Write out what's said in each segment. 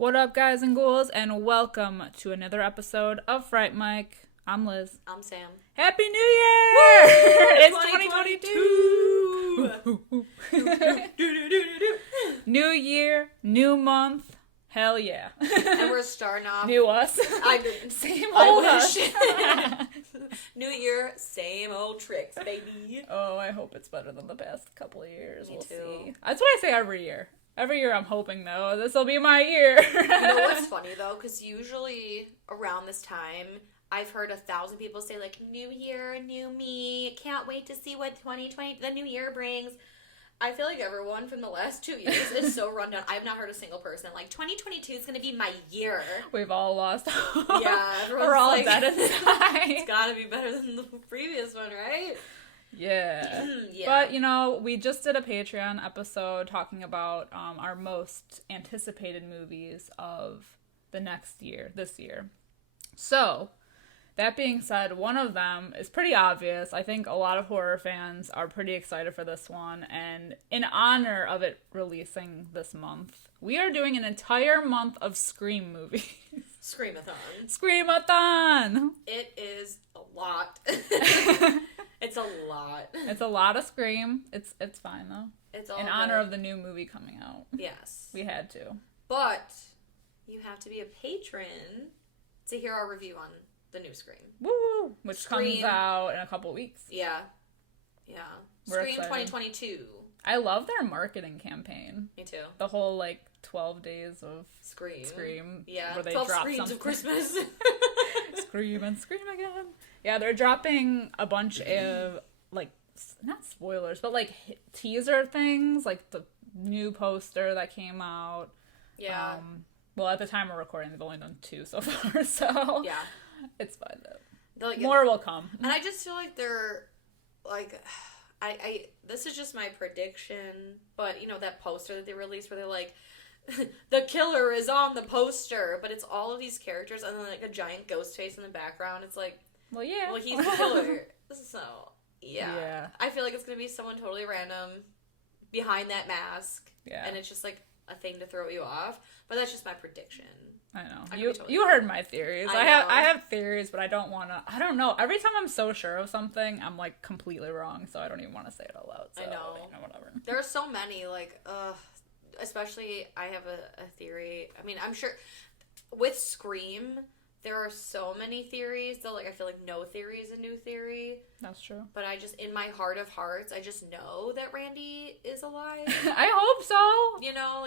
What up, guys and ghouls, and welcome to another episode of Fright Mike. I'm Liz. I'm Sam. Happy New Year! It's 2022! New year, new month. Hell yeah. And we're starting off. New us. Same old us. New year, same old tricks, baby. Oh, I hope it's better than the past couple of years. Me we'll too. see. That's what I say every year. Every year I'm hoping, though, this will be my year. You know what's funny, though? Because usually around this time, I've heard 1,000 people say, like, new year, new me. Can't wait to see what 2020, the new year brings. I feel like everyone from the last 2 years is so run down. I've not heard a single person like 2022 is going to be my year. We've all lost hope. Yeah, we're all like, dead inside. It's got to be better than the previous one, right? Yeah. Yeah. But, you know, we just did a Patreon episode talking about our most anticipated movies of the next year, this year. So, that being said, one of them is pretty obvious. I think a lot of horror fans are pretty excited for this one. And in honor of it releasing this month, we are doing an entire month of Scream movies. Scream-a-thon. Scream-a-thon! It is a lot. It's a lot. It's a lot of Scream. It's fine, though. It's all in honor of the new movie coming out. Yes. We had to. But you have to be a patron to hear our review on the new Scream. Woo! Which Scream. comes out in a couple weeks. Yeah. Yeah. We're Scream excited. 2022. I love their marketing campaign. Me too. The whole, 12 days of Scream. Yeah. Where they 12 drop screams something. of Christmas. Scream and scream again. Yeah, they're dropping a bunch of, not spoilers, but, teaser things. Like, the new poster that came out. Yeah. Well, at the time we're recording, they've only done 2 so far, so... Yeah. It's fine, though. Like, More will come. And I just feel like they're, this is just my prediction, but, that poster that they released where they're like, the killer is on the poster, but it's all of these characters and then, a giant ghost face in the background. It's like, Well, yeah. well, he's the killer. So, Yeah. I feel like it's going to be someone totally random behind that mask. Yeah. And it's just, a thing to throw you off. But that's just my prediction. I know. I You could be totally you heard my theories. I know. I have theories, but I don't want to. I don't know. Every time I'm so sure of something, I'm completely wrong, so I don't even want to say it out loud. So, I know. Whatever. There are so many, especially I have a theory. I mean, I'm sure with Scream, there are so many theories. Though, I feel like no theory is a new theory. That's true. But I just, in my heart of hearts, I just know that Randy is alive. I hope so.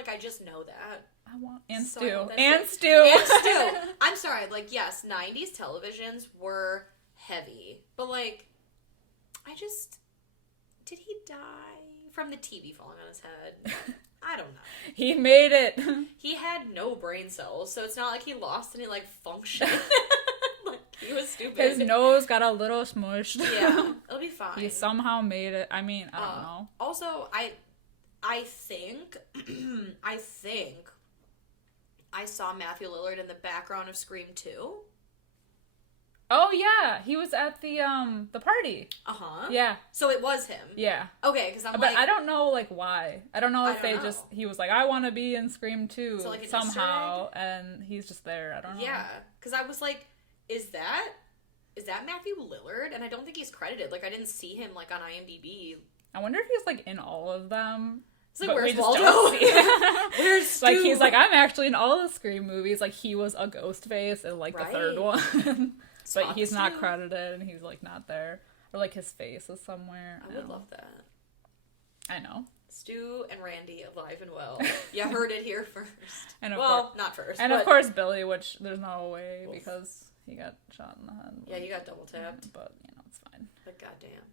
I just know that. I want and So Stu that's and it. Stu. And Stu. I'm sorry. Yes, 90s televisions were heavy, but did he die from the TV falling on his head? I don't know. He made it. He had no brain cells, so it's not like he lost any function. He was stupid. His nose got a little smushed. Yeah, it'll be fine. He somehow made it. I mean, I don't know. Also, I think I saw Matthew Lillard in the background of Scream 2. Oh yeah, he was at the party. Uh-huh. Yeah. So it was him. Yeah. Okay, because I'm But I don't know why. I don't know if I don't they know. just he was like, I want to be in Scream 2 So, an somehow, and he's just there. I don't know. Yeah, because I was like, is that Matthew Lillard? And I don't think he's credited. I didn't see him on IMDb. I wonder if he's in all of them. It's like, But where's we just Waldo? don't see him. Where's Stu? He's I'm actually in all the Scream movies. He was a ghost face in the third one. But he's not credited, and he's not there. Or his face is somewhere. I would love that. I know. Stu and Randy alive and well. You heard it here first. And not first. And of course Billy, which there's no way because he got shot in the head. Yeah, you got double tapped. But it's fine. But goddamn.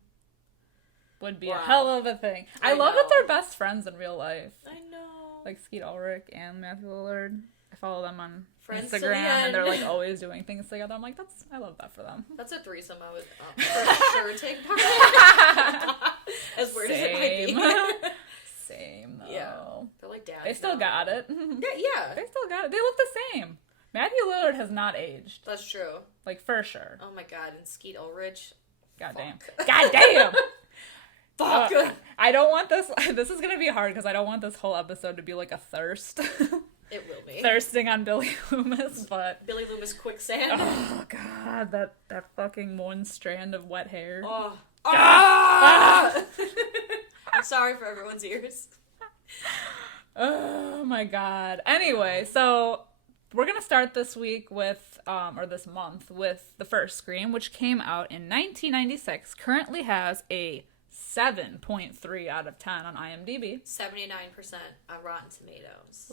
Would be a Wow. hell of a thing. I love that they're best friends in real life. I know. Skeet Ulrich and Matthew Lillard. I follow them on Friends to the Instagram, and they're end. always doing things together. I'm I love that for them. That's a threesome I would for sure take part in. As weird as it might be. Same though. Yeah. They're dads. They still got it. Yeah. They still got it. They look the same. Matthew Lillard has not aged. That's true. For sure. Oh my god, and Skeet Ulrich. Goddamn. Fuck. Goddamn. Fuck. I don't want this. This is gonna be hard because I don't want this whole episode to be a thirst. It will be. thirsting on Billy Loomis, but Billy Loomis quicksand. oh god, that fucking one strand of wet hair. Oh. Ah! I'm sorry for everyone's ears. Oh my god. Anyway, so we're gonna start this week with, or this month, with the first Scream, which came out in 1996. Currently has a 7.3 out of 10 on IMDb. 79% on Rotten Tomatoes.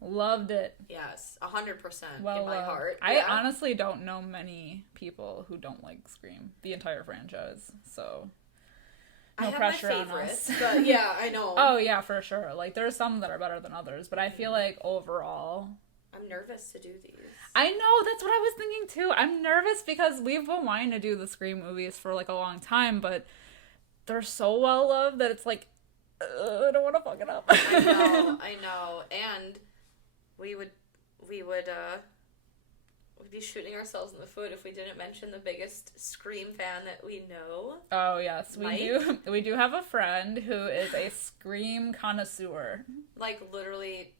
Loved it. Yes, 100% Well, in my heart. I Yeah. honestly don't know many people who don't like Scream, the entire franchise, so no I have pressure my on favorites, us. but yeah, I know. Oh yeah, for sure. Like there's some that are better than others, but I feel like overall, I'm nervous to do these. I know, that's what I was thinking too. I'm nervous because we've been wanting to do the Scream movies for like a long time, but they're so well loved that it's like, I don't want to fuck it up. I know, and we'd be shooting ourselves in the foot if we didn't mention the biggest Scream fan that we know. Oh yes, Mike? we do have a friend who is a Scream connoisseur. Like, literally,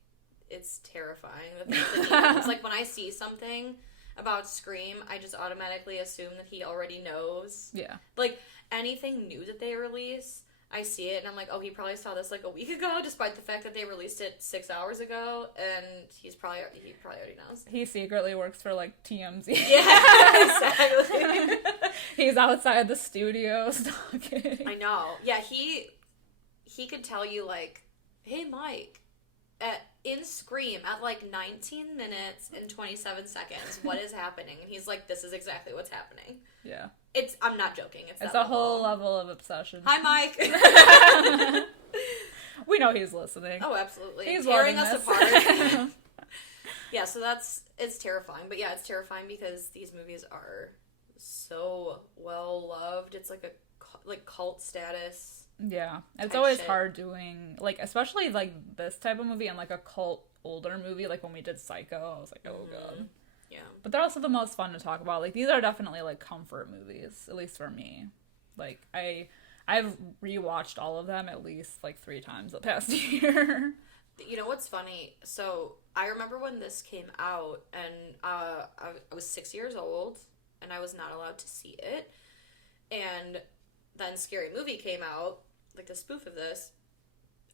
it's terrifying. The things that he knows. Like, when I see something about Scream, I just automatically assume that he already knows. Yeah. Like, anything new that they release, I see it and I'm like, oh, he probably saw this like a week ago, despite the fact that they released it 6 hours ago, and he probably already knows. He secretly works for like TMZ. Yeah, exactly. He's outside the studio stalking. I know. Yeah, he could tell you like, hey, Mike, in Scream at like 19 minutes and 27 seconds, what is happening? And he's like, this is exactly what's happening. Yeah. I'm not joking. It's a whole level of obsession. Hi, Mike. We know he's listening. Oh, absolutely. He's tearing loving us this. apart. Yeah, so it's terrifying. But yeah, it's terrifying because these movies are so well loved. It's like a cult status. Yeah. It's type always shit. hard doing, like, especially like this type of movie and like a cult older movie, like when we did Psycho, I was like, oh god. Yeah. But they're also the most fun to talk about. Like, these are definitely like comfort movies, at least for me. Like, I've rewatched all of them at least like 3 times the past year. You know what's funny? So I remember when this came out, and I was 6 years old, and I was not allowed to see it. And then Scary Movie came out, like the spoof of this,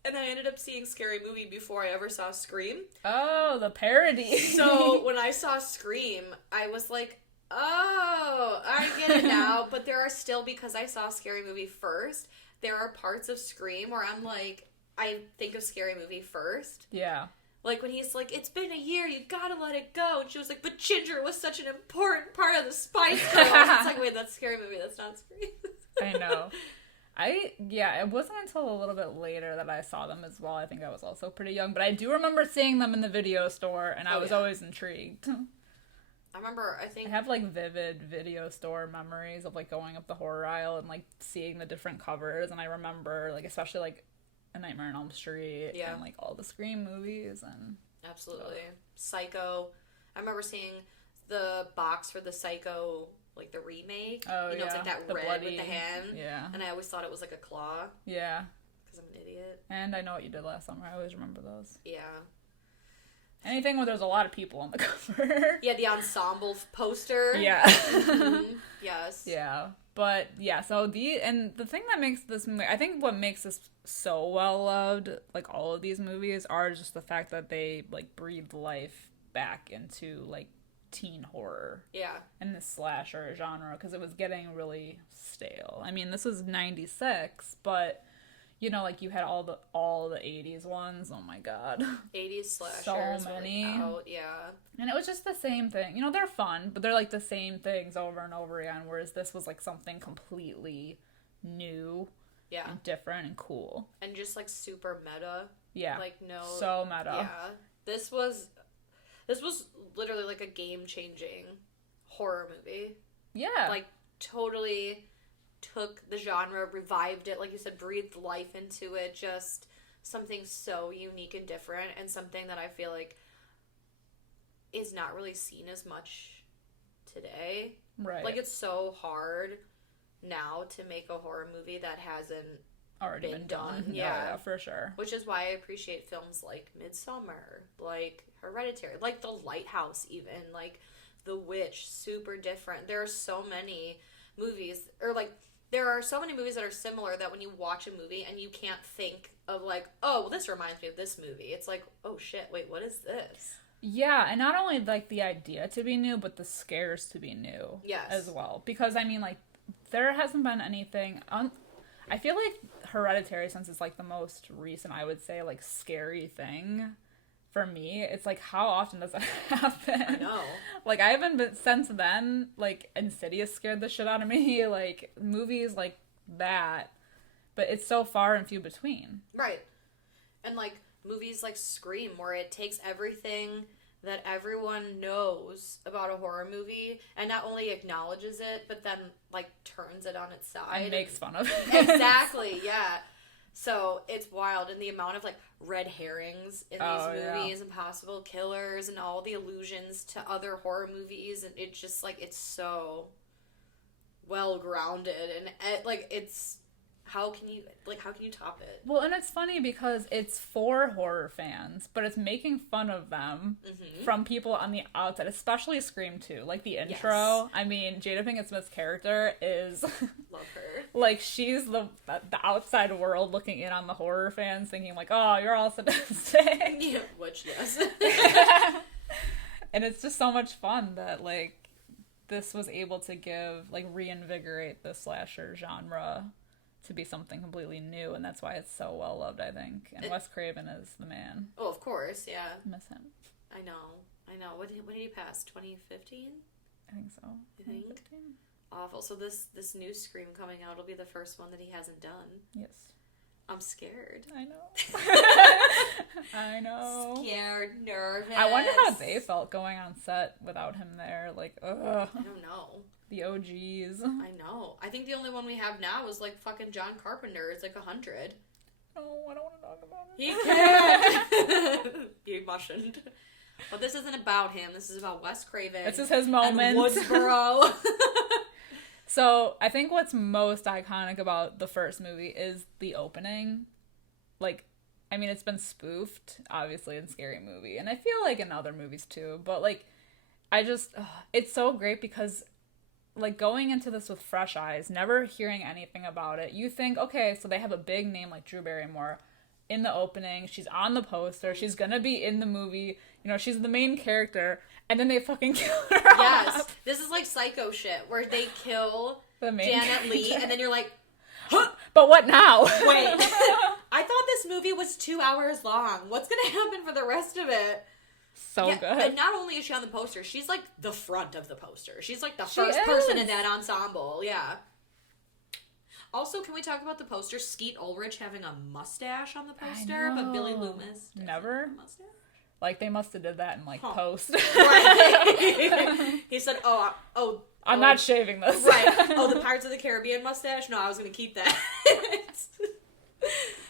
and I ended up seeing Scary Movie before I ever saw Scream. Oh, the parody. So when I saw Scream, I was like, oh, I get it now. But there are still, because I saw Scary Movie first, there are parts of Scream where I'm like, I think of Scary Movie first. Yeah. Like when he's like, it's been a year, you gotta let it go. And she was like, but Ginger was such an important part of the Spice Girls. It's like, wait, that's Scary Movie, that's not Scream. I know. It wasn't until a little bit later that I saw them as well. I think I was also pretty young, but I do remember seeing them in the video store, and I was always intrigued. I remember, I have like vivid video store memories of like going up the horror aisle and like seeing the different covers, and I remember like especially like A Nightmare on Elm Street and like all the Scream movies and absolutely Psycho. I remember seeing the box for the Psycho, like the remake. Oh, you know, it's like that the red bloody, with the hand. Yeah. And I always thought it was like a claw. Yeah. Because I'm an idiot. And I Know What You Did Last Summer. I always remember those. Yeah. Anything where there's a lot of people on the cover. Yeah, the ensemble poster. Yeah. Mm-hmm. Yes. Yeah. But yeah, so the thing that makes this movie, I think what makes this so well loved, like all of these movies, are just the fact that they like breathe life back into like teen horror. Yeah. And the slasher genre, because it was getting really stale. I mean, this was 96, but you know, like you had all the 80s ones. Oh my god. 80s slashers. So many. Out. Yeah. And it was just the same thing. You know, they're fun, but they're like the same things over and over again, whereas this was like something completely new. Yeah. And different and cool. And just like super meta. Yeah. Like no. So meta. Yeah. This was literally like a game-changing horror movie. Yeah. Like totally took the genre, revived it, like you said, breathed life into it. Just something so unique and different, and something that I feel like is not really seen as much today. Right. Like, it's so hard now to make a horror movie that hasn't already been done. Yeah, for sure. Which is why I appreciate films like Midsommar, like Hereditary, like The Lighthouse even, like The Witch, super different. There are so many movies, or like, there are so many movies that are similar that when you watch a movie and you can't think of like, oh, well, this reminds me of this movie. It's like, oh shit, wait, what is this? Yeah, and not only like the idea to be new, but the scares to be new. Yes. As well. Because, I mean, like, there hasn't been anything... I feel like Hereditary, since it's like the most recent, I would say, like, scary thing for me, it's like, how often does that happen? I know. Like, I haven't been, since then, like, Insidious scared the shit out of me, like, movies like that, but it's so far and few between. Right. And, like, movies like Scream, where it takes everything that everyone knows about a horror movie and not only acknowledges it, but then, like, turns it on its side. And makes fun of it. Exactly, yeah. So, it's wild. And the amount of, like, red herrings in these movies and possible killers and all the allusions to other horror movies. And it's just, like, it's so well-grounded. And, like, it's... How can you top it? Well, and it's funny because it's for horror fans, but it's making fun of them from people on the outside, especially Scream 2. Like, the intro, yes. I mean, Jada Pinkett Smith's character is... Love her. Like, she's the outside world looking in on the horror fans, thinking, like, oh, you're all sadistic. Yeah, which, yes. And it's just so much fun that, like, this was able to reinvigorate the slasher genre to be something completely new, and that's why it's so well loved, I think. And Wes Craven is the man. Oh, of course, yeah. Miss him. I know. When did he pass? 2015? I think so. You think? 2015? Awful. So this new Scream coming out will be the first one that he hasn't done. Yes. I'm scared. I know. I know. Scared, nervous. I wonder how they felt going on set without him there. Like, ugh. I don't know. The OGs. I know. I think the only one we have now is like fucking John Carpenter. It's like 100. Oh, I don't want to talk about it. He can't. You mustn't. But this isn't about him. This is about Wes Craven. This is his moment. And Woodsboro. So, I think what's most iconic about the first movie is the opening. Like, I mean, it's been spoofed, obviously, in Scary Movie. And I feel like in other movies, too. But, like, it's so great because... like, going into this with fresh eyes, never hearing anything about it, you think, okay, so they have a big name like Drew Barrymore in the opening, she's on the poster, she's gonna be in the movie, you know, she's the main character, and then they fucking kill her Yes. off. This is like Psycho shit, where they kill the main Janet character. Leigh, and then you're like, huh? But what now? Wait. I thought this movie was 2 hours long. What's gonna happen for the rest of it? So good. And not only is she on the poster, she's like the front of the poster. She's like the first person in that ensemble. Yeah. Also, can we talk about the poster? Skeet Ulrich having a mustache on the poster, but Billy Loomis never. Have a mustache? Like, they must have did that in, like, post. Right. He said, I'm not shaving this. Right. Oh, the Pirates of the Caribbean mustache? No, I was going to keep that.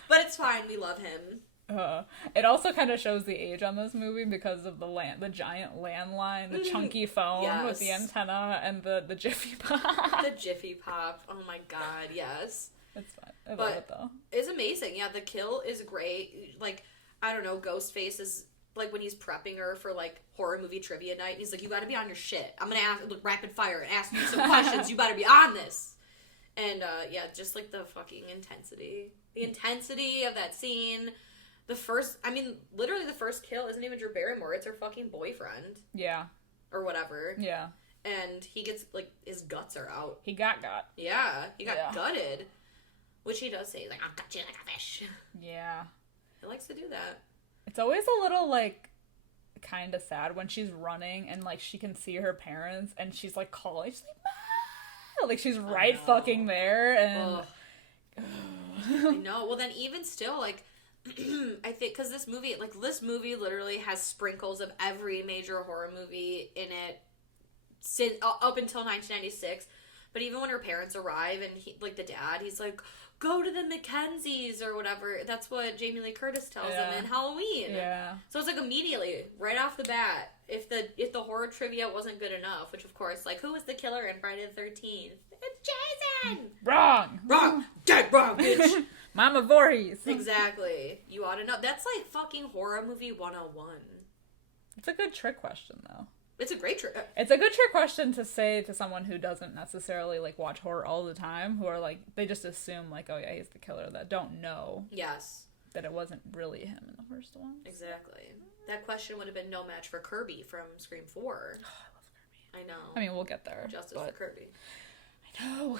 But it's fine. We love him. It also kind of shows the age on this movie because of the giant landline, the chunky phone with the antenna, and the Jiffy Pop. The Jiffy Pop. Oh my god, yes. It's fine. I love it, though. It's amazing. Yeah, the kill is great. Like, I don't know, Ghostface is, like, when he's prepping her for, like, horror movie trivia night, and he's like, you gotta be on your shit. I'm gonna rapid fire and ask you some questions. You better be on this. And, just, like, the fucking intensity. The intensity of that scene... literally the first kill isn't even Drew Barrymore, it's her fucking boyfriend. Yeah. Or whatever. Yeah. And he gets, like, his guts are out. He got. Yeah, he got gutted. Which he does say, he's like, I'll gut you like a fish. Yeah. He likes to do that. It's always a little, like, kind of sad when she's running and, like, she can see her parents and she's, like, calling. She's like, Ma! Like, she's right fucking there. And... I know. Well, then even still, like... I think because this movie literally has sprinkles of every major horror movie in it since up until 1996. But even when her parents arrive and the dad, he's like, "Go to the Mackenzies" or whatever. That's what Jamie Lee Curtis tells him in Halloween. Yeah. So it's like immediately, right off the bat, if the horror trivia wasn't good enough, which of course, like, who was the killer in Friday the 13th? It's Jason. Wrong. Dead wrong, bitch. Mama Voorhees. Exactly. You ought to know. That's like fucking horror movie 101. It's a good trick question, though. It's a great trick. It's a good trick question to say to someone who doesn't necessarily, like, watch horror all the time, who are, like, they just assume, like, oh, yeah, he's the killer, that don't know. Yes. That it wasn't really him in the first one. Exactly. That question would have been no match for Kirby from Scream 4. Oh, I love Kirby. I know. I mean, we'll get there. Justice for Kirby. I know.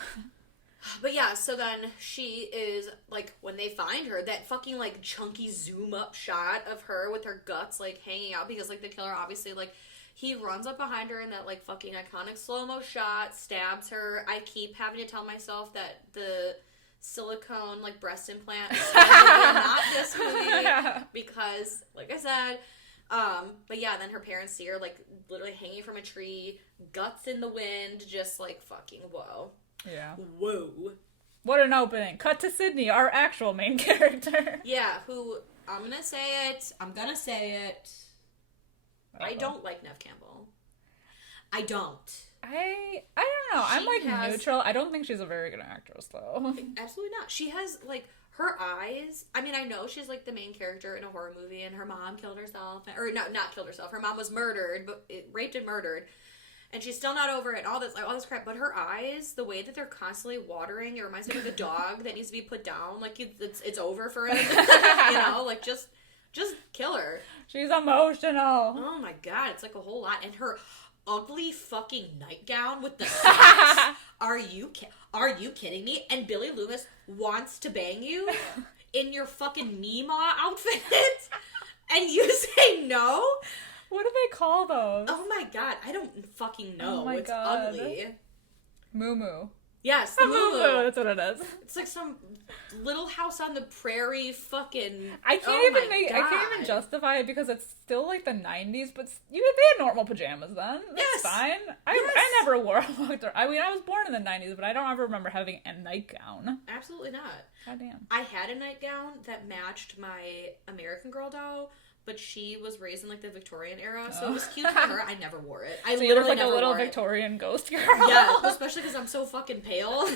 But yeah, so then she is, like, when they find her, that fucking, like, chunky zoom-up shot of her with her guts, like, hanging out, because, like, the killer obviously, like, he runs up behind her in that, like, fucking iconic slow-mo shot, stabs her. I keep having to tell myself that the silicone, like, breast implant is not this movie, because, like I said, but yeah, then her parents see her, like, literally hanging from a tree, guts in the wind, just, like, fucking whoa. Yeah. Whoa. What an opening. Cut to Sydney, our actual main character. Yeah, who, I'm gonna say it. I don't like Neve Campbell. I don't. I don't know. I'm, like, neutral. I don't think she's a very good actress, though. Absolutely not. She has, like, her eyes. I mean, I know she's, like, the main character in a horror movie, and her mom killed herself. Or, no, not killed herself. Her mom was murdered, raped and murdered. And she's still not over it, all this crap. But her eyes, the way that they're constantly watering, it reminds me of a dog that needs to be put down. Like, it's over for him. You know, like, just kill her. She's emotional. Oh my god, it's like a whole lot. And her ugly fucking nightgown with the socks. Are you kidding me? And Billy Loomis wants to bang you in your fucking Meemaw outfit? And you say no? What do they call those? Oh my god, I don't fucking know. Oh my it's god. ugly. Moo-moo. Yes, the moo-moo. That's what it is. It's like some Little House on the Prairie fucking... I can't even justify it because it's still like the 90s, but they had normal pajamas then. That's fine. I never wore I mean, I was born in the 90s, but I don't ever remember having a nightgown. Absolutely not. Goddamn. I had a nightgown that matched my American Girl doll, but she was raised in, like, the Victorian era, so it was cute for her. I never wore it. So you look like a little Victorian ghost girl. Yeah, especially because I'm so fucking pale.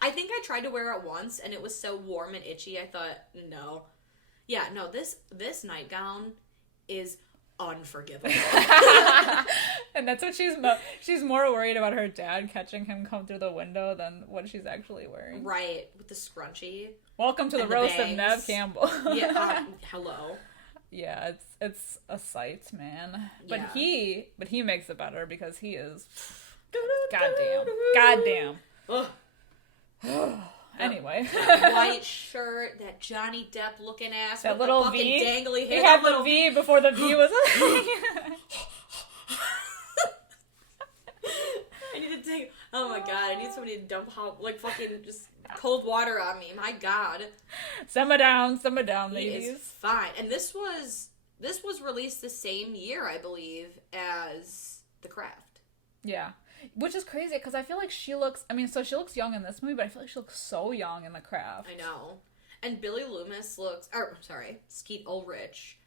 I think I tried to wear it once, and it was so warm and itchy, I thought, no. Yeah, no, this nightgown is unforgivable. And that's what she's more worried about her dad catching him come through the window than what she's actually wearing. Right, with the scrunchie. Welcome to the roast of Neve Campbell. Yeah, hello. Yeah, it's a sight, man. But Yeah. he makes it better because he is goddamn. Anyway, that white shirt, that Johnny Depp looking ass, that with little the fucking V. dangly hair. He had the V before the V was. I need to take. Oh my god! I need somebody to dump like fucking just cold water on me. My god. Simmer down, He ladies. is fine. And this was released the same year, I believe, as The Craft. Yeah. Which is crazy, because I feel like she looks young in this movie, but I feel like she looks so young in The Craft. I know. And Billy Loomis Skeet Ulrich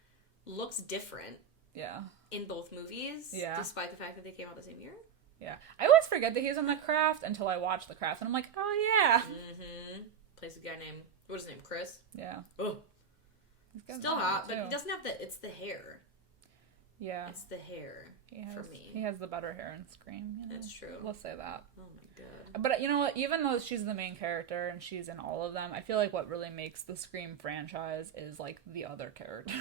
looks different. Yeah. In both movies. Yeah. Despite the fact that they came out the same year. Yeah. I always forget that he's in The Craft until I watch The Craft, and I'm like, oh yeah. Mm-hmm. Plays a guy named, what is his name, Chris? Yeah. Oh. Still hot, but he doesn't have it's the hair. Yeah. It's the hair for me. He has the better hair in Scream. You know? That's true. We'll say that. Oh my god. But you know what? Even though she's the main character and she's in all of them, I feel like what really makes the Scream franchise is, like, the other characters.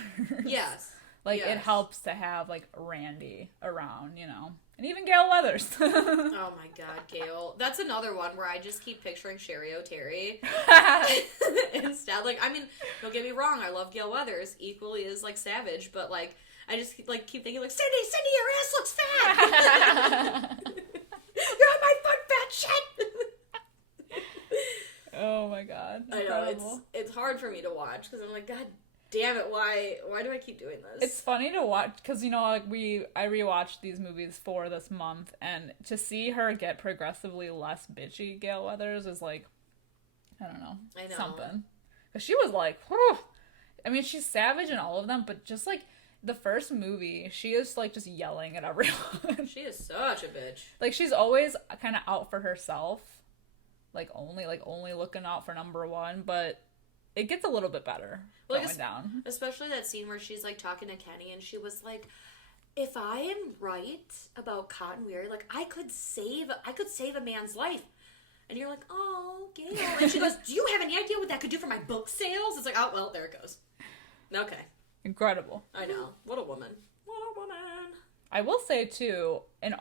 Yes. Like, it helps to have, like, Randy around, you know? And even Gale Weathers. Oh my god, Gale. That's another one where I just keep picturing Sherry O'Terry. Instead, like, I mean, don't get me wrong, I love Gale Weathers equally as, like, Savage, but, like, I just keep thinking, like, Cindy, your ass looks fat! You're on my foot, fat shit! Oh my god. Incredible. I know, it's hard for me to watch, because I'm like, god damn it, why do I keep doing this? It's funny to watch, because, you know, like, I rewatched these movies for this month, and to see her get progressively less bitchy, Gale Weathers, is, like, I don't know. I know. Something. Because she was, like, whew. I mean, she's savage in all of them, but just, like, the first movie, she is, like, just yelling at everyone. She is such a bitch. Like, she's always kind of out for herself. only looking out for number one, but it gets a little bit better going down. Especially that scene where she's like talking to Kenny and she was like, if I am right about Cotton Weary, like I could save a man's life. And you're like, oh, Gail. And she goes, do you have any idea what that could do for my book sales? It's like, oh, well, there it goes. Okay. Incredible. I know. What a woman. What a woman. I will say, too, in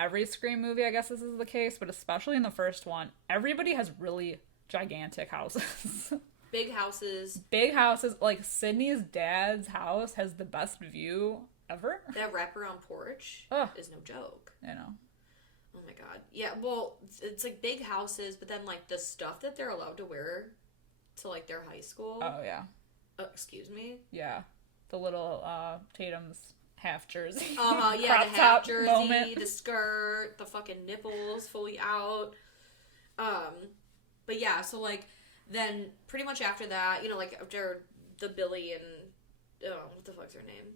every Scream movie, I guess this is the case, but especially in the first one, everybody has really gigantic houses. Big houses. Big houses. Like, Sydney's dad's house has the best view ever. That wraparound porch is no joke. I know. Oh my god. Yeah, well, it's like big houses, but then like the stuff that they're allowed to wear to like their high school. Oh yeah. Excuse me? Yeah. The little Tatum's half jersey. Yeah, the half jersey, moment. The skirt, the fucking nipples fully out. But yeah, so like then pretty much after that, you know, like after the Billy and what the fuck's her name?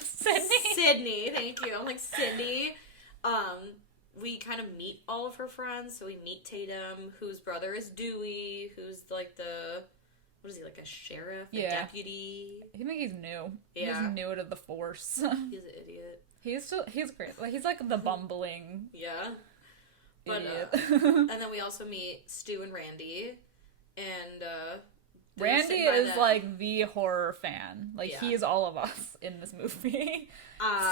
Sydney, thank you. I'm like Sydney. We kind of meet all of her friends. So we meet Tatum, whose brother is Dewey, who's like what is he, like a sheriff? A deputy? I think he's new. Yeah. He's new to the force. He's an idiot. He's great. Like, he's like the bumbling But, idiot. And then we also meet Stu and Randy. And, Randy is like the horror fan. Like, he is all of us in this movie.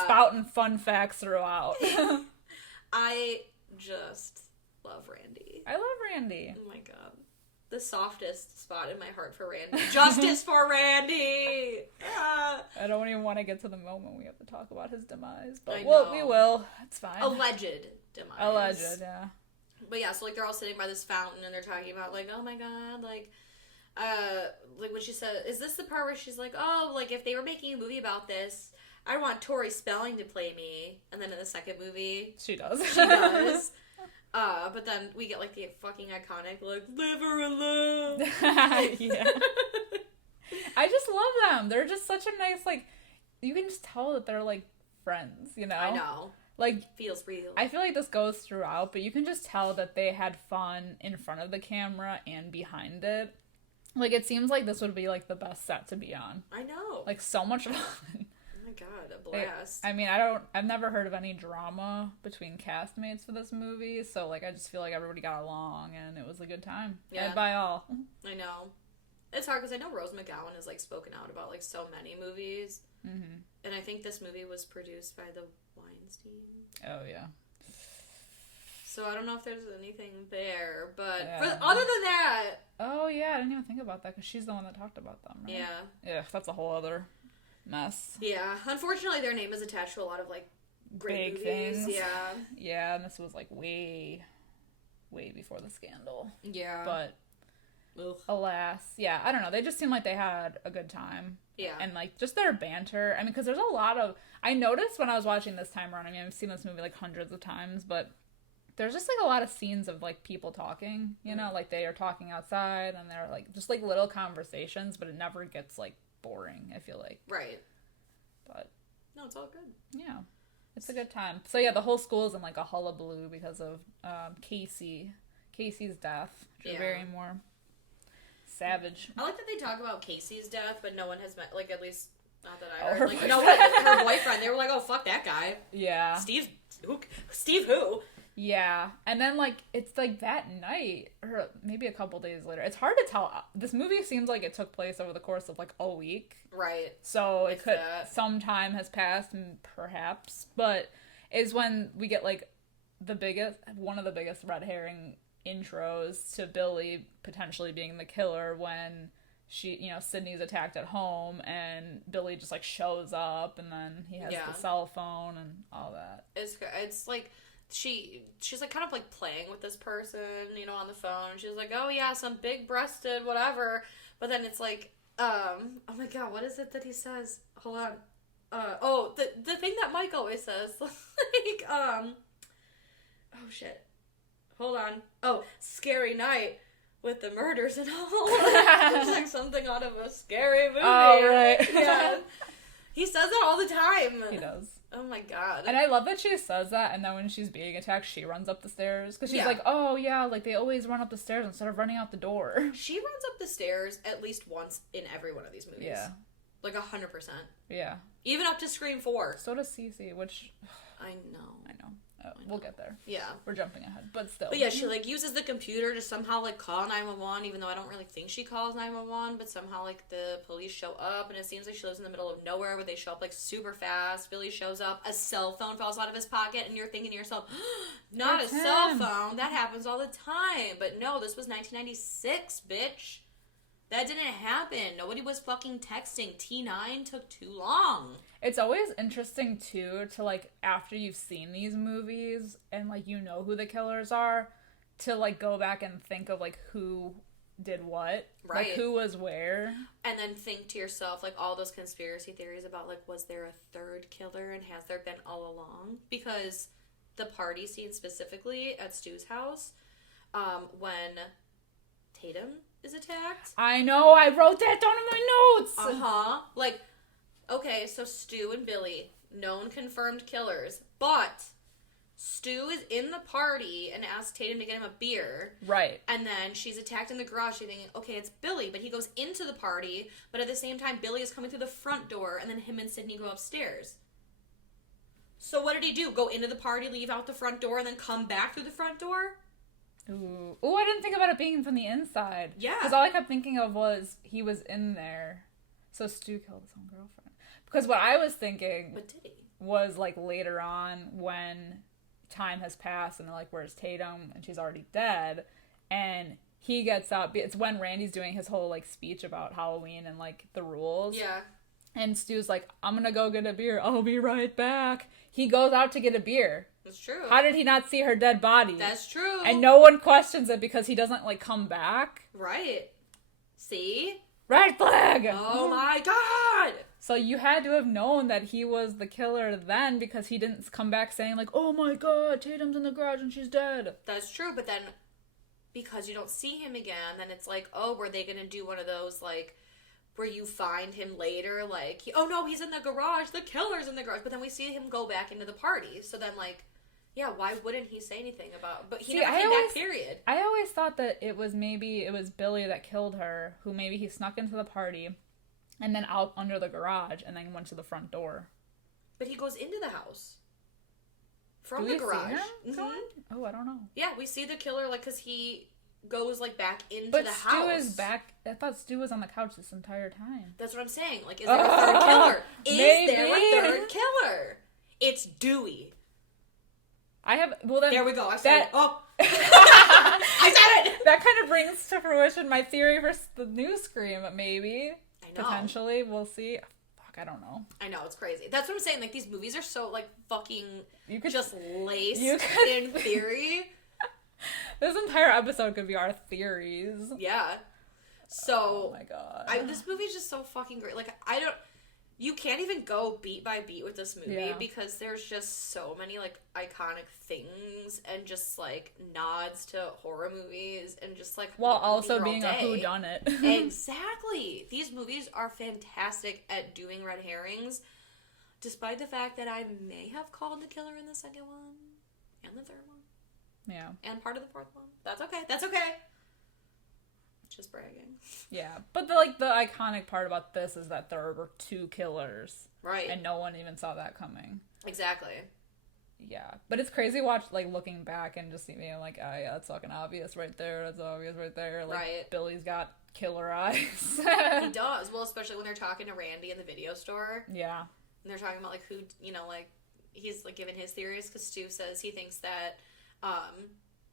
Spouting fun facts throughout. I just love Randy. I love Randy. Oh my god. The softest spot in my heart for Randy. Justice for Randy! I don't even want to get to the moment we have to talk about his demise. But we will. It's fine. Alleged demise. Alleged, yeah. But yeah, so like they're all sitting by this fountain and they're talking about like, oh my god, like when she said, is this the part where she's like, oh, like if they were making a movie about this, I want Tori Spelling to play me. And then in the second movie, she does. But then we get like the fucking iconic like live or alone. Yeah. I just love them. They're just such a nice, like, you can just tell that they're like friends, you know? I know. Like, feels real. I feel like this goes throughout, but you can just tell that they had fun in front of the camera and behind it. Like, it seems like this would be like the best set to be on. I know. Like, so much fun. Oh my god, a blast. I've never heard of any drama between castmates for this movie, so like I just feel like everybody got along and it was a good time. Yeah. Ed by all. I know. It's hard because I know Rose McGowan has like spoken out about like so many movies. Mm-hmm. And I think this movie was produced by the Weinstein. Oh yeah. So I don't know if there's anything there, but other than that. Oh yeah, I didn't even think about that because she's the one that talked about them, right? Yeah. Yeah, that's a whole other mess. Yeah, unfortunately their name is attached to a lot of like great big movies. Things. Yeah. Yeah, and this was like way before the scandal. Yeah. But alas, yeah, I don't know. They just seemed like they had a good time. Yeah. And like just their banter. I mean, because there's a lot of. I noticed when I was watching this time around. I mean, I've seen this movie like hundreds of times, but there's just like a lot of scenes of like people talking. You know, like they are talking outside and they're like just like little conversations, but it never gets like boring. I feel like. Right. But. No, it's all good. Yeah. It's a good time. So yeah, the whole school is in like a hullabaloo because of Casey's death, which is very more savage. I like that they talk about Casey's death, but no one has met, like, at least not that I heard. Like, no one, her boyfriend. They were like, "Oh, fuck that guy." Yeah. Steve who? Yeah, and then like it's like that night, or maybe a couple days later. It's hard to tell. This movie seems like it took place over the course of like a week. Right. So it could some time has passed, perhaps, but is when we get like one of the biggest red herring intros to Billy potentially being the killer when Sydney's attacked at home and Billy just like shows up and then he has the cell phone and all that. It's like she's like kind of like playing with this person, on the phone. She's like, "Oh yeah, some big-breasted whatever," but then it's like, oh my god, what is it that he says? Hold on. The thing that Mike always says, like, oh shit. Hold on. Oh, scary night with the murders and all. It's like something out of a scary movie. Oh, right. Yeah. He says that all the time. He does. Oh my god. And I love that she says that, and then when she's being attacked, she runs up the stairs. Because she's like, oh, yeah, like, they always run up the stairs instead of running out the door. She runs up the stairs at least once in every one of these movies. Yeah. Like 100%. Yeah. Even up to Scream 4. So does Cece, which... I know. We'll get there. Yeah. We're jumping ahead, but still. But yeah, she, like, uses the computer to somehow, like, call 911, even though I don't really think she calls 911, but somehow, like, the police show up, and it seems like she lives in the middle of nowhere, where they show up, like, super fast. Billy shows up, a cell phone falls out of his pocket, and you're thinking to yourself, not That's a cell phone, that happens all the time. But no, this was 1996, bitch. That didn't happen. Nobody was fucking texting. T9 took too long. It's always interesting, too, to, like, after you've seen these movies and, like, you know who the killers are, to, like, go back and think of, like, who did what. Right. Like, who was where. And then think to yourself, like, all those conspiracy theories about, like, was there a third killer and has there been all along? Because the party scene specifically at Stu's house, when Tatum is attacked. I know, I wrote that down in my notes! Uh-huh. Like, okay, so Stu and Billy, known confirmed killers, but Stu is in the party and asks Tatum to get him a beer. Right. And then she's attacked in the garage. You're thinking, okay, it's Billy, but he goes into the party, but at the same time, Billy is coming through the front door, and then him and Sydney go upstairs. So what did he do? Go into the party, leave out the front door, and then come back through the front door? Ooh, I didn't think about it being from the inside. Yeah. Because all I kept thinking of was he was in there. So Stu killed his own girlfriend. Because what I was thinking But did he? was, like, later on when time has passed and they're like, where's Tatum? And she's already dead. And he gets up. It's when Randy's doing his whole, like, speech about Halloween and, like, the rules. Yeah. And Stu's like, I'm gonna go get a beer. I'll be right back. He goes out to get a beer. That's true. How did he not see her dead body? That's true. And no one questions it because he doesn't, like, come back. Right. See? Red flag! Oh my god! So you had to have known that he was the killer then because he didn't come back saying, like, oh my god, Tatum's in the garage and she's dead. That's true, but then because you don't see him again, then it's like, oh, were they gonna do one of those, like, where you find him later, like, oh no, he's in the garage, the killer's in the garage, but then we see him go back into the party, so then, like, yeah, why wouldn't he say anything about, but he never came back, period. I always thought that it was Billy that killed her, who maybe he snuck into the party, and then out under the garage, and then went to the front door. But he goes into the house. From Do the we garage. see him going? Oh, I don't know. Yeah, we see the killer, like, because he goes, like, back into but the Stu house. Is back. I thought Stu was on the couch this entire time. That's what I'm saying. Like, is there a third killer? Is there a third killer? It's Dewey. There we go. I said it. Oh. I said it! That kind of brings to fruition my theory for the new Scream, maybe. I know. Potentially. We'll see. Fuck, I don't know. I know, it's crazy. That's what I'm saying. Like, these movies are so, like, fucking just laced in theory. This entire episode could be our theories. Yeah. So. Oh my god. This movie's just so fucking great. Like, you can't even go beat by beat with this movie because there's just so many, like, iconic things and just, like, nods to horror movies and just, like, while also being a whodunit. Exactly. These movies are fantastic at doing red herrings, despite the fact that I may have called the killer in the second one and the third one. Yeah. And part of the fourth one. That's okay. That's okay. Just bragging. Yeah. But the iconic part about this is that there were two killers. Right. And no one even saw that coming. Exactly. Yeah. But it's crazy looking back and just being like, oh yeah, that's fucking obvious right there. That's obvious right there. Like, right. Billy's got killer eyes. He does. Well, especially when they're talking to Randy in the video store. Yeah. And they're talking about, like, who, you know, like, he's, like, giving his theories because Stu says he thinks that,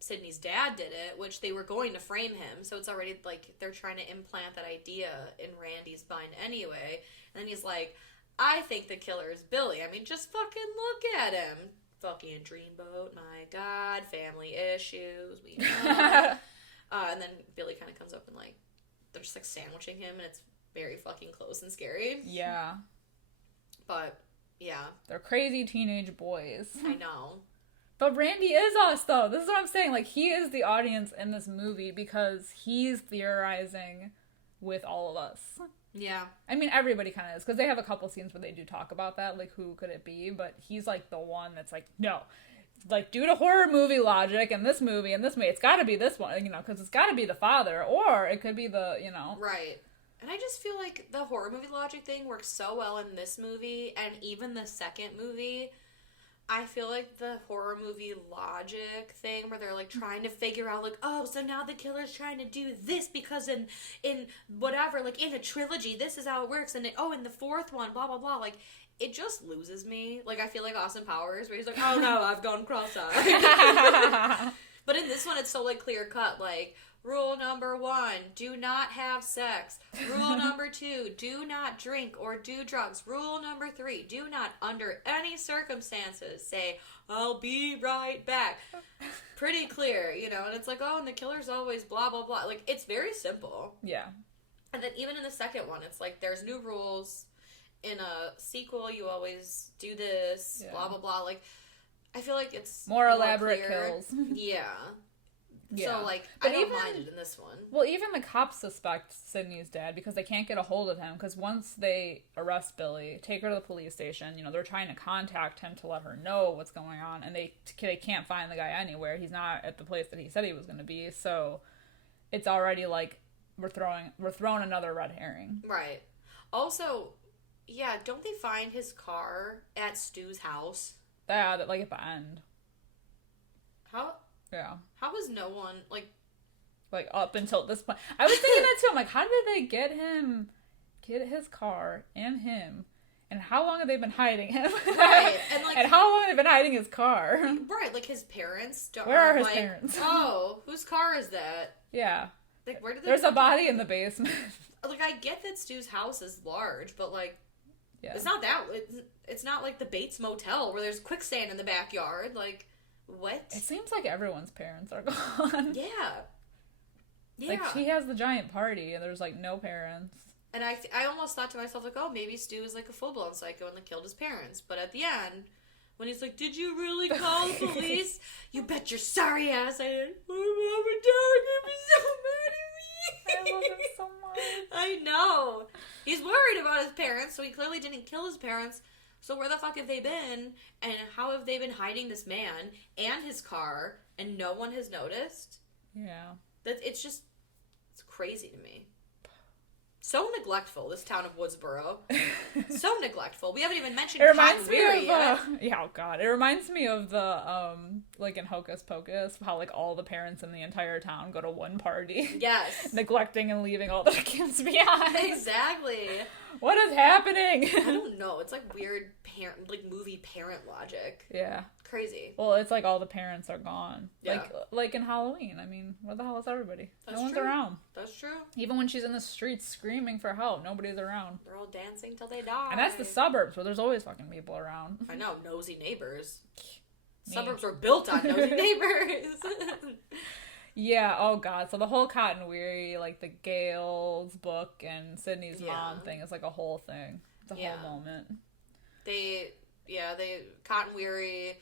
Sydney's dad did it, which they were going to frame him, so it's already, like, they're trying to implant that idea in Randy's mind anyway, and then he's like, I think the killer is Billy. I mean, just fucking look at him. Fucking dreamboat, my god, family issues, we know. And then Billy kind of comes up and, like, they're just, like, sandwiching him, and it's very fucking close and scary. Yeah. But, yeah. They're crazy teenage boys. I know. But Randy is us, though. This is what I'm saying. Like, he is the audience in this movie because he's theorizing with all of us. Yeah. I mean, everybody kind of is, because they have a couple scenes where they do talk about that, like, who could it be, but he's, like, the one that's like, no. Like, due to horror movie logic and this movie, it's gotta be this one, you know, because it's gotta be the father, or it could be the, you know. Right. And I just feel like the horror movie logic thing works so well in this movie, and even the second movie. I feel like the horror movie logic thing where they're, like, trying to figure out, like, oh, so now the killer's trying to do this because in whatever, like, in a trilogy, this is how it works, and in the fourth one, blah, blah, blah, like, it just loses me. Like, I feel like Austin Powers, where he's like, oh, no, I've gone cross-eyed. But in this one, it's so, like, clear-cut, like, rule number 1, do not have sex. Rule number 2, do not drink or do drugs. Rule number 3, do not, under any circumstances, say, I'll be right back. Pretty clear, you know, and it's like, oh, and the killer's always blah, blah, blah. Like, it's very simple. Yeah. And then even in the second one, it's like, there's new rules. In a sequel, you always do this, blah, blah, blah. Like, I feel like it's more elaborate clear. kills. Yeah. Yeah. So, like, I don't mind it in this one. Well, even the cops suspect Sydney's dad because they can't get a hold of him, because once they arrest Billy, take her to the police station, you know, they're trying to contact him to let her know what's going on, and they can't find the guy anywhere. He's not at the place that he said he was going to be, so it's already, like, we're throwing another red herring. Right. Also, yeah, don't they find his car at Stu's house? Yeah, that, like, at the end. How? Yeah. How was no one, like, up until this point? I was thinking that too. I'm like, how did they get his car and him? And how long have they been hiding him? Right. And, like, and how long have they been hiding his car? Right, like, his parents don't. Where are his parents? Oh, whose car is that? Yeah. Like, where did There's a body in the basement. Like, I get that Stu's house is large, but, like, yeah. It's not that. It's not like the Bates Motel where there's quicksand in the backyard. Like, what? It seems like everyone's parents are gone. Yeah. Yeah. Like, she has the giant party, and there's, like, no parents. And I almost thought to myself, like, oh, maybe Stu is, like, a full-blown psycho and, like, killed his parents. But at the end, when he's like, did you really call the police? You bet your sorry ass I did. My mom and dad are going to be so mad at me. I love him so much. I know. He's worried about his parents, so he clearly didn't kill his parents. So where the fuck have they been? And how have they been hiding this man and his car, and no one has noticed? Yeah. It's crazy to me. So neglectful, this town of Woodsboro. So neglectful. We haven't even mentioned Cotton Weary yet. Yeah, oh god. It reminds me of the, like in Hocus Pocus, how, like, all the parents in the entire town go to one party. Yes. Neglecting and leaving all their kids behind. Exactly. What is happening? I don't know. It's like weird movie parent logic. Yeah. Crazy. Well, it's like all the parents are gone. Yeah. Like in Halloween. I mean, where the hell is everybody? That's no one's true. around. That's true. Even when she's in the streets screaming for help, nobody's around. They're all dancing till they die. And that's the suburbs, where there's always fucking people around. I know, nosy neighbors. Me. Suburbs were built on nosy neighbors. Yeah, oh god. So the whole Cotton Weary, like the Gale's book and Sydney's mom thing is like a whole thing. It's a whole moment. Cotton Weary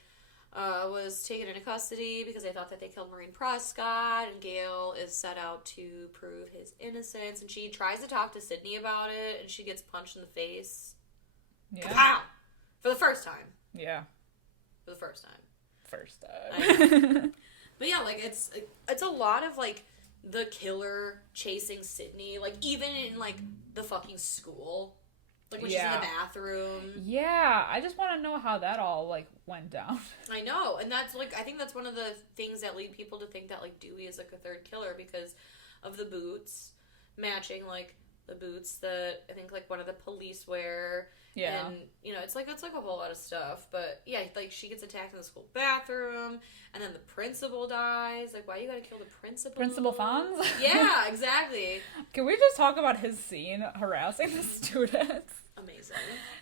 was taken into custody because they thought that they killed Maureen Prescott, and Gale is set out to prove his innocence, and she tries to talk to Sydney about it, and she gets punched in the face. Yeah. Kapow! For the first time. Yeah. For the first time. First time. But yeah, like, it's a lot of, like, the killer chasing Sydney, like, even in, like, the fucking school. Like, when she's in the bathroom. Yeah, I just want to know how that all, like, went down. I know, and that's, like, I think that's one of the things that lead people to think that, like, Dewey is, like, a third killer because of the boots matching, like, the boots that I think, like, one of the police wear. Yeah. And, you know, it's like a whole lot of stuff. But, yeah, like, she gets attacked in the school bathroom, and then the principal dies. Like, why you gotta kill the principal? Principal Fonz? Yeah, exactly. Can we just talk about his scene harassing the students? Amazing.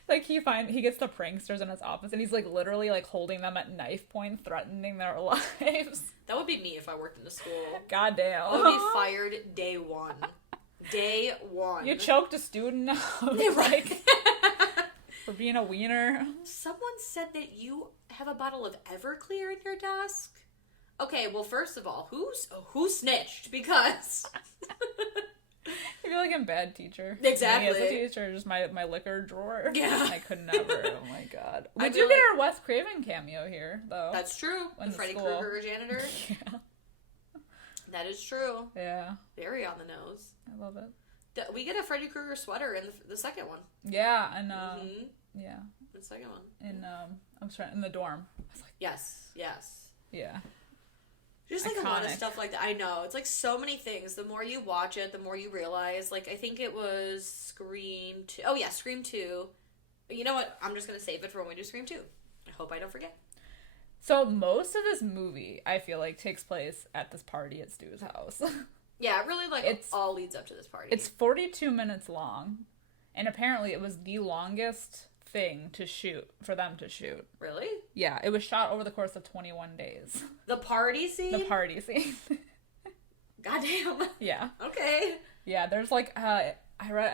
Like, he gets the pranksters in his office, and he's, like, literally, like, holding them at knife point, threatening their lives. That would be me if I worked in a school. Goddamn. I would be fired day one. Day one. You choked a student out. Like, for being a wiener. Someone said that you have a bottle of Everclear in your desk. Okay, well, first of all, who snitched? Because I feel like I'm bad teacher. Exactly. Me as a teacher, just my liquor drawer. Yeah. I could never. Oh my god. We I do feel get our Wes Craven cameo here, though. That's true. In The the Freddy school. Krueger janitor. Yeah. That is true. Yeah. Very on the nose. I love it. We get a Freddy Krueger sweater in the second one. Yeah, and yeah. The second one. In the dorm. I was like, Yes. yeah. Just like a lot of Iconic. stuff like that. I know. It's like so many things. The more you watch it, the more you realize. Like, I think it was Scream 2. Oh, yeah, Scream 2. You know what? I'm just going to save it for when we do Scream 2. I hope I don't forget. So most of this movie, I feel like, takes place at this party at Stu's house. Yeah, really, like, it all leads up to this party. It's 42 minutes long, and apparently it was the longest thing for them to shoot. Really? Yeah, it was shot over the course of 21 days. The party scene? The party scene. Goddamn. Yeah. Okay. Yeah, there's like, I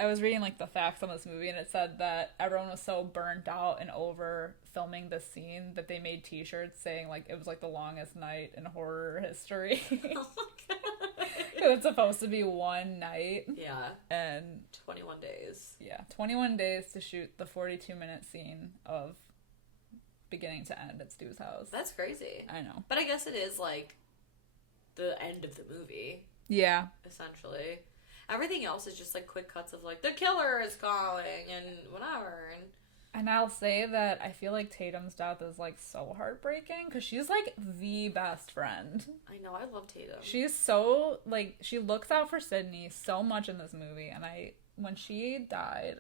was reading like the facts on this movie, and it said that everyone was so burnt out and over filming this scene that they made t-shirts saying like it was like the longest night in horror history. Oh my god. It was supposed to be one night. Yeah. And 21 days. Yeah, 21 days to shoot the 42-minute scene of beginning to end at Stu's house. That's crazy. I know. But I guess it is like the end of the movie. Yeah. Essentially. Everything else is just like quick cuts of like the killer is calling and whatever. And I'll say that I feel like Tatum's death is like so heartbreaking because she's like the best friend. I know, I love Tatum. She's so like she looks out for Sydney so much in this movie, and when she died,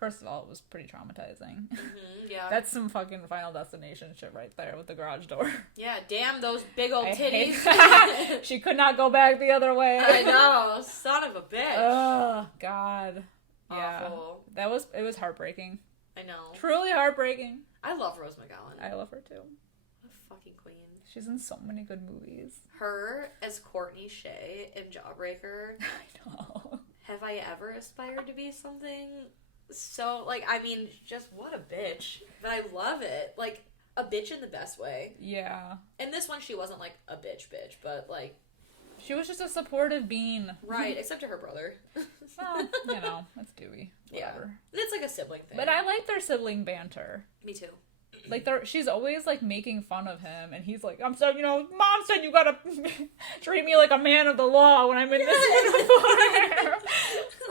first of all, it was pretty traumatizing. Mm-hmm, yeah. That's some fucking Final Destination shit right there with the garage door. Yeah, damn those big old titties. She could not go back the other way. I know, son of a bitch. Oh God. Awful. Yeah. It was heartbreaking. I know. Truly heartbreaking. I love Rose McGowan. I love her too. What a fucking queen. She's in so many good movies. Her as Courtney Shea in Jawbreaker. I know. Have I ever aspired to be something so, like, I mean, just what a bitch. But I love it. Like, a bitch in the best way. Yeah. In this one, she wasn't, like, a bitch, but, like... She was just a supportive being. Right, except to her brother. Well, you know, that's Dewey. Whatever. Yeah. It's like a sibling thing. But I like their sibling banter. Me too. Like, she's always, like, making fun of him, and he's like, I'm so, Mom said you gotta treat me like a man of the law when I'm in this uniform.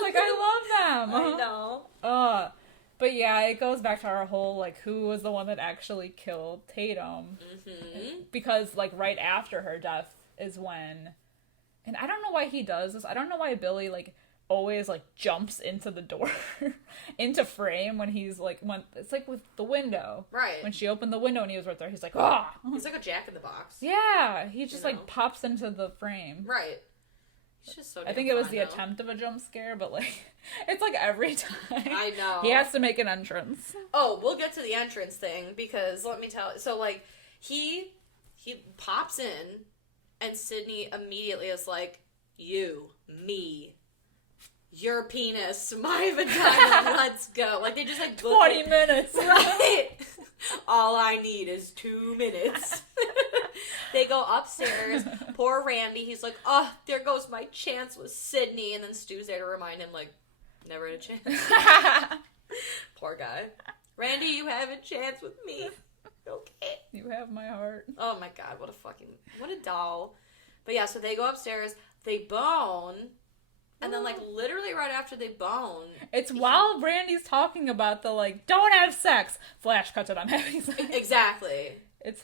Like, I love them. I know. But yeah, it goes back to our whole, like, who was the one that actually killed Tatum. Mm-hmm. Because, like, right after her death is when... And I don't know why he does this. I don't know why Billy, like, always, like, jumps into the door, into frame when he's, like, it's like with the window. Right. When she opened the window and he was right there, he's like, ah! He's like a jack in the box. Yeah, he just, like, pops into the frame. Right. He's just so I think it was the attempt of a jump scare, but, like, it's, like, every time. I know. He has to make an entrance. Oh, we'll get to the entrance thing, because let me tell you. So, like, he pops in, and Sydney immediately is like, you, me, your penis, my vagina, let's go. Like, they just, like, 20 minutes. Right. All I need is 2 minutes. They go upstairs. Poor Randy, he's like, oh, there goes my chance with Sydney. And then Stu's there to remind him, like, never had a chance. Poor guy. Randy, you have a chance with me. Okay. You have my heart. Oh my god, what a doll. But yeah, so they go upstairs, they bone, and then, like, literally right after they bone... It's while Randy's talking about the, like, don't have sex. Flash cuts it, I'm having sex. Exactly.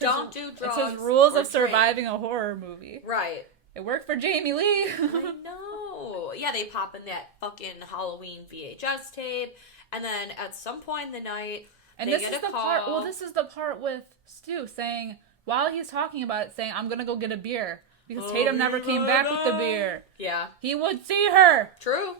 Don't do drugs. It's his rules of drink. surviving a horror movie. Right. It worked for Jamie Lee. I know. Yeah, they pop in that fucking Halloween VHS tape, and then at some point in the night, and they this get is a the call. part. Well, this is the part with Stu saying, while he's talking about it, saying, I'm gonna go get a beer. Because Tatum never came back with the beer. Yeah. He would see her. True.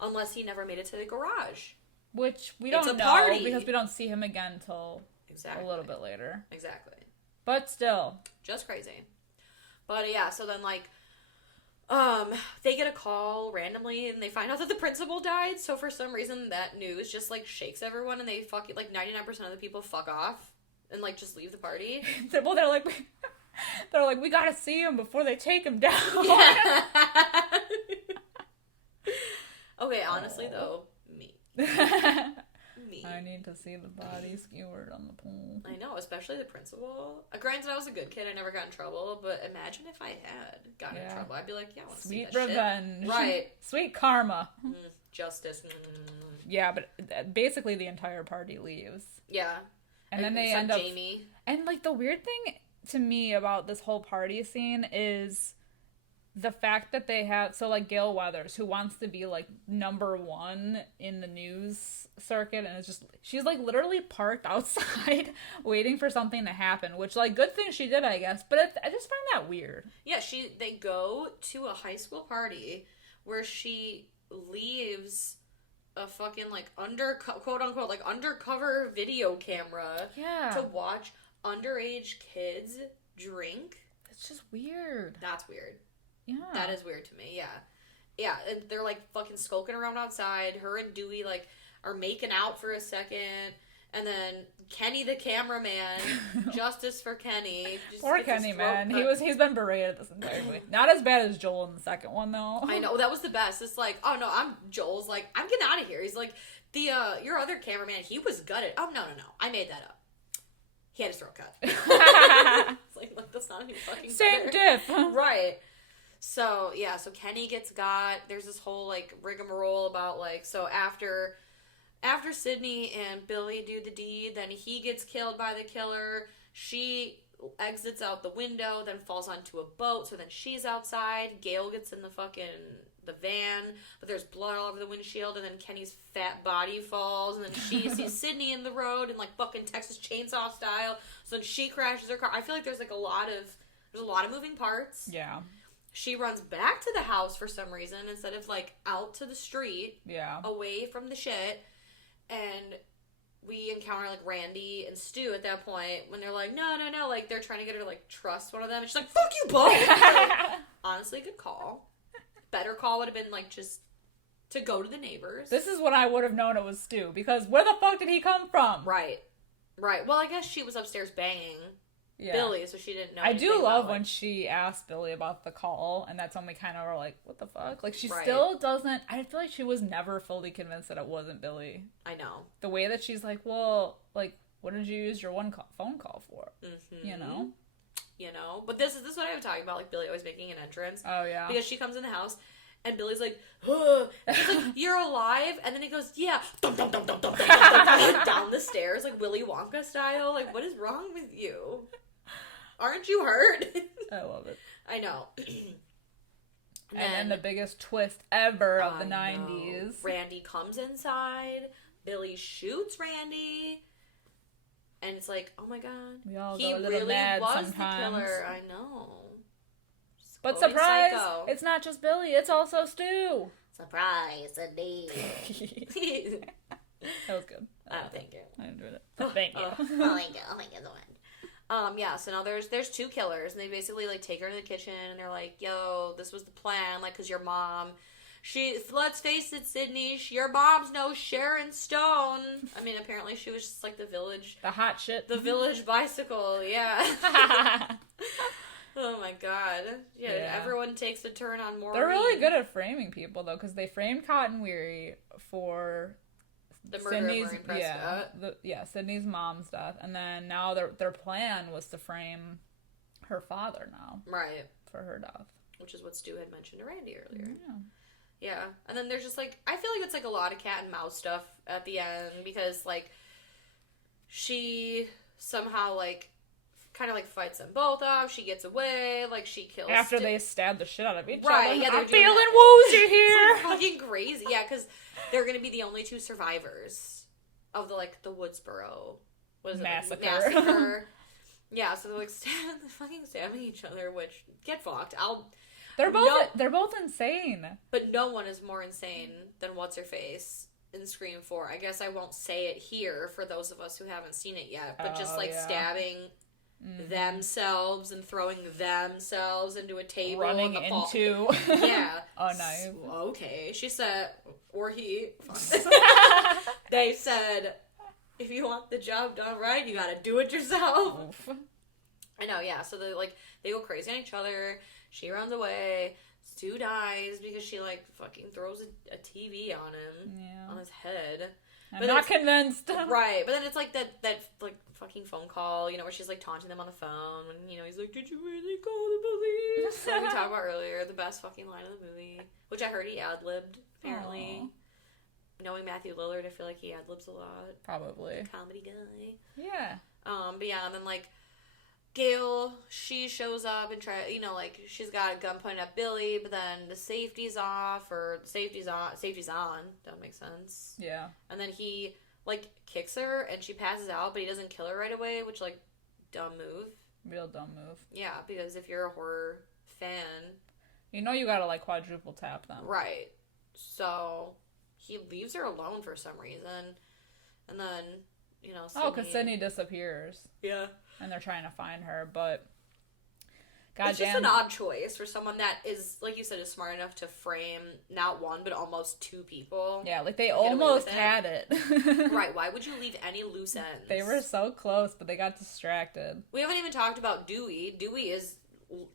Unless he never made it to the garage. Which we don't know party. because we don't see him again until Exactly. a little bit later. Exactly. But still. Just crazy. But yeah, so then, like, they get a call randomly and they find out that the principal died. So for some reason that news just, like, shakes everyone and they 99% of the people fuck off and, like, just leave the party. Well, they're like, we gotta see him before they take him down. Yeah. Okay, honestly, though, me. Me. I need to see the body skewered on the pool. I know, especially the principal. Granted, I was a good kid. I never got in trouble. But imagine if I had gotten in trouble. I'd be like, yeah, I want to see that revenge. Shit. Right. Sweet karma. Justice. Yeah, but basically the entire party leaves. Yeah. And then they end up... Jamie. And, like, the weird thing to me about this whole party scene is... the fact that they have, so like Gail Weathers, who wants to be like #1 in the news circuit, and it's just, she's like literally parked outside waiting for something to happen, which like good thing she did, I guess, but I just find that weird. Yeah, they go to a high school party where she leaves a fucking like quote unquote like undercover video camera to watch underage kids drink. It's just weird. That's weird. Yeah. That is weird to me, yeah. Yeah, and they're, like, fucking skulking around outside. Her and Dewey, like, are making out for a second. And then Kenny the cameraman, justice for Kenny. Poor Kenny, man. He's been berated this entire movie. Not as bad as Joel in the second one, though. I know, that was the best. It's like, oh, no, Joel's like, I'm getting out of here. He's like, your other cameraman, he was gutted. Oh, no, I made that up. He had his throat cut. It's like, look, that's not any fucking same diff. Right. So, yeah, so Kenny gets got. There's this whole, like, rigmarole about, like, so after Sydney and Billy do the deed, then he gets killed by the killer. She exits out the window, then falls onto a boat, so then she's outside. Gail gets in the van, but there's blood all over the windshield, and then Kenny's fat body falls, and then she sees Sydney in the road in, like, fucking Texas Chainsaw style, so then she crashes her car. I feel like there's, like, a lot of moving parts. Yeah. She runs back to the house for some reason instead of, like, out to the street. Yeah. Away from the shit. And we encounter, like, Randy and Stu at that point when they're like, no. Like, they're trying to get her to, like, trust one of them. And she's like, fuck you both! Like, honestly, good call. Better call would have been, like, just to go to the neighbors. This is when I would have known it was Stu. Because where the fuck did he come from? Right. Well, I guess she was upstairs banging Billy, so she didn't know. I do love when she asked Billy about the call, and that's when we kind of were like, what the fuck? Like, she still doesn't, I feel like she was never fully convinced that it wasn't Billy. I know. The way that she's like, well, like, what did you use your phone call for? Mm-hmm. You know? But this is what I'm talking about, like, Billy always making an entrance. Oh, yeah. Because she comes in the house, and Billy's like, huh. And he's like, you're alive? And then he goes, yeah. Dum, dum, dum, dum, dum, dum, dum, down the stairs, like Willy Wonka style. Like, what is wrong with you? Aren't you hurt? I love it. I know. And then the biggest twist ever of the 90s. Randy comes inside. Billy shoots Randy. And it's like, oh my god. We all go a little mad sometimes. The killer. I know. But surprise! Psycho. It's not just Billy, it's also Stu. Surprise, indeed. That was good. Thank you. I enjoyed it. Thank you. Thank you so much. Yeah, so now there's two killers, and they basically, like, take her to the kitchen, and they're like, yo, this was the plan, like, because your mom, let's face it, Sydney, your mom's no Sharon Stone. I mean, apparently she was just, like, the hot shit. The village bicycle, yeah. Oh, my God. Yeah, everyone takes a turn on Maureen. They're really good at framing people, though, because they framed Cotton Weary for... the murder of Maureen Prescott. Sydney's mom's death. And then now their plan was to frame her father now. Right. For her death. Which is what Stu had mentioned to Randy earlier. Yeah. Yeah. And then there's just, like, I feel like it's, like, a lot of cat and mouse stuff at the end because, like, she somehow, like, kind of, like, fights them both off. She gets away. Like, she kills... After they stab the shit out of each other. Right, yeah, I'm feeling woozy here! It's fucking crazy. Yeah, because they're going to be the only two survivors of the, like, the Woodsboro... What is it? Massacre. Yeah, so they're, like, fucking stabbing each other, which... Get fucked. They're both insane. But no one is more insane than What's-Her-Face in Scream 4. I guess I won't say it here for those of us who haven't seen it yet, but just, like, stabbing... Mm-hmm. themselves and throwing themselves into a table. Running into... Yeah. Oh, no. Okay. She said, or he... They said, if you want the job done right, you gotta do it yourself. Oof. I know, yeah. So they go crazy on each other. She runs away. Stu dies because she, like, fucking throws a TV on him. Yeah. On his head. I'm not convinced. Right. But then it's, like, that like, fucking phone call, you know, where she's, like, taunting them on the phone. And, you know, he's like, did you really call the police? Like we talked about earlier. The best fucking line of the movie. Which I heard he ad-libbed, apparently. Aww. Knowing Matthew Lillard, I feel like he ad-libs a lot. Probably. Comedy guy. Yeah. But yeah, and then, like, Gail, she shows up and you know, like, she's got a gun pointed at Billy, but then the safety's off, or the safety's on. That makes sense. Yeah. And then he, like, kicks her, and she passes out, but he doesn't kill her right away, which, like, dumb move. Real dumb move. Yeah, because if you're a horror fan... You know you gotta, like, quadruple tap them. Right. So... He leaves her alone for some reason. And then, you know, Sydney... Oh, because Sydney disappears. Yeah. And they're trying to find her, but... It's just an odd choice for someone that is, like you said, is smart enough to frame not one, but almost two people. Yeah, like, they almost had it. Right, why would you leave any loose ends? They were so close, but they got distracted. We haven't even talked about Dewey. Dewey is...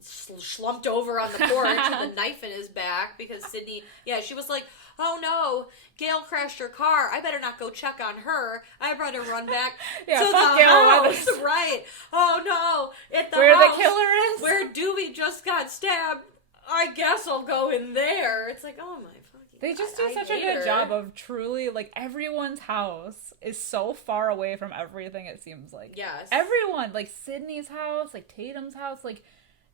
slumped over on the porch with a knife in his back because Sydney... Yeah, she was like... Oh no, Gail crashed her car. I better not go check on her. I better run back to the house. Right. Oh no, at the where house the killer is? Where Dewey just got stabbed. I guess I'll go in there. It's like, oh my fucking They just do such a good job of truly, like, everyone's house is so far away from everything, it seems like. Yes. Everyone, like, Sydney's house, like, Tatum's house, like,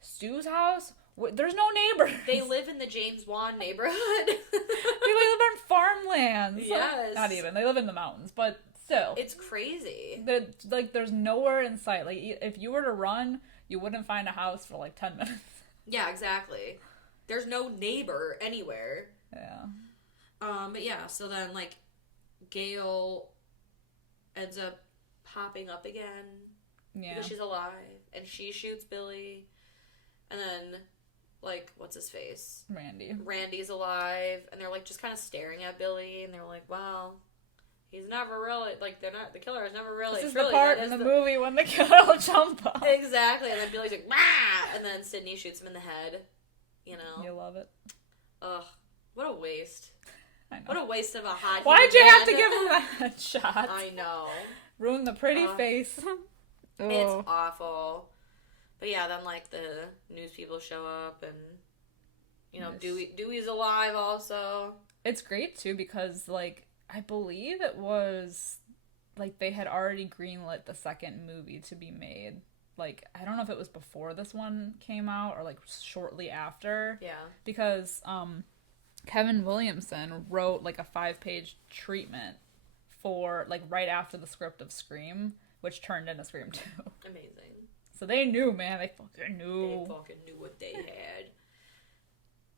Stu's house... There's no neighbors. They live in the James Wan neighborhood. They live on farmlands. Yes. Not even. They live in the mountains, but still. It's crazy. There's nowhere in sight. Like, if you were to run, you wouldn't find a house for, like, 10 minutes. Yeah, exactly. There's no neighbor anywhere. Yeah. But yeah, so then, like, Gail ends up popping up again. Yeah. Because she's alive. And she shoots Billy. And then... like, what's his face? Randy's alive, and they're, like, just kind of staring at Billy, and they're like, well, he's never really, like, the killer has never really... This is the part in the movie when the killer will jump up. Exactly, and then Billy's like, "Bah!" And then Sydney shoots him in the head, you know? You love it. Ugh, what a waste. I know. What a waste of a hot Why'd you have to give him that shot? I know. Ruin the pretty face. It's awful. But yeah, then, like, the news people show up, and, you know, yes. Dewey's alive also. It's great, too, because, like, I believe it was, like, they had already greenlit the second movie to be made. Like, I don't know if it was before this one came out, or, like, shortly after. Yeah. Because, Kevin Williamson wrote, like, a 5-page treatment for, like, right after the script of Scream, which turned into Scream 2. Amazing. So they knew, man. They fucking knew. They fucking knew what they had.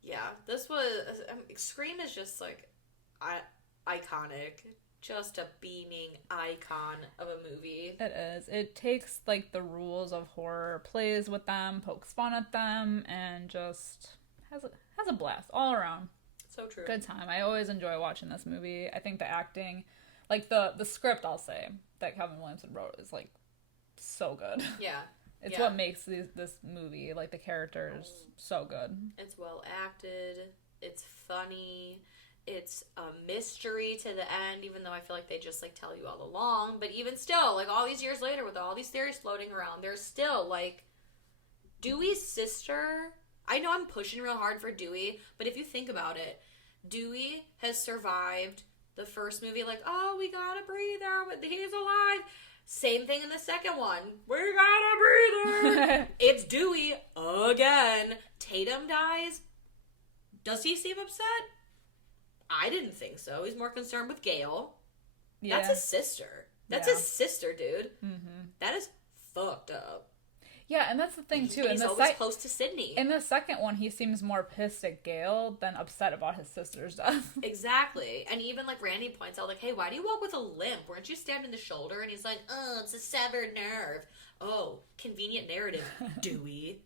Yeah, this was... Scream is just, like, iconic. Just a beaming icon of a movie. It is. It takes, like, the rules of horror, plays with them, pokes fun at them, and just has a blast all around. So true. Good time. I always enjoy watching this movie. I think the acting... Like, the script, I'll say, that Kevin Williamson wrote is, like, so good. Yeah. It's what makes this movie, like, the characters, so good. It's well acted. It's funny. It's a mystery to the end, even though I feel like they just, like, tell you all along. But even still, like, all these years later, with all these theories floating around, there's still, like, Dewey's sister... I know I'm pushing real hard for Dewey, but if you think about it, Dewey has survived the first movie, like, oh, we got a breather, but he's alive. Same thing in the second one. We got a breather. It's Dewey again. Tatum dies. Does he seem upset? I didn't think so. He's more concerned with Gail. Yeah. That's his sister. That's his sister, dude. Mm-hmm. That is fucked up. Yeah, and that's the thing, too. He's always close to Sydney. In the second one, he seems more pissed at Gail than upset about his sister's death. Exactly. And even, like, Randy points out, like, hey, why do you walk with a limp? Weren't you stabbed in the shoulder? And he's like, oh, it's a severed nerve. Oh, convenient narrative, Dewey.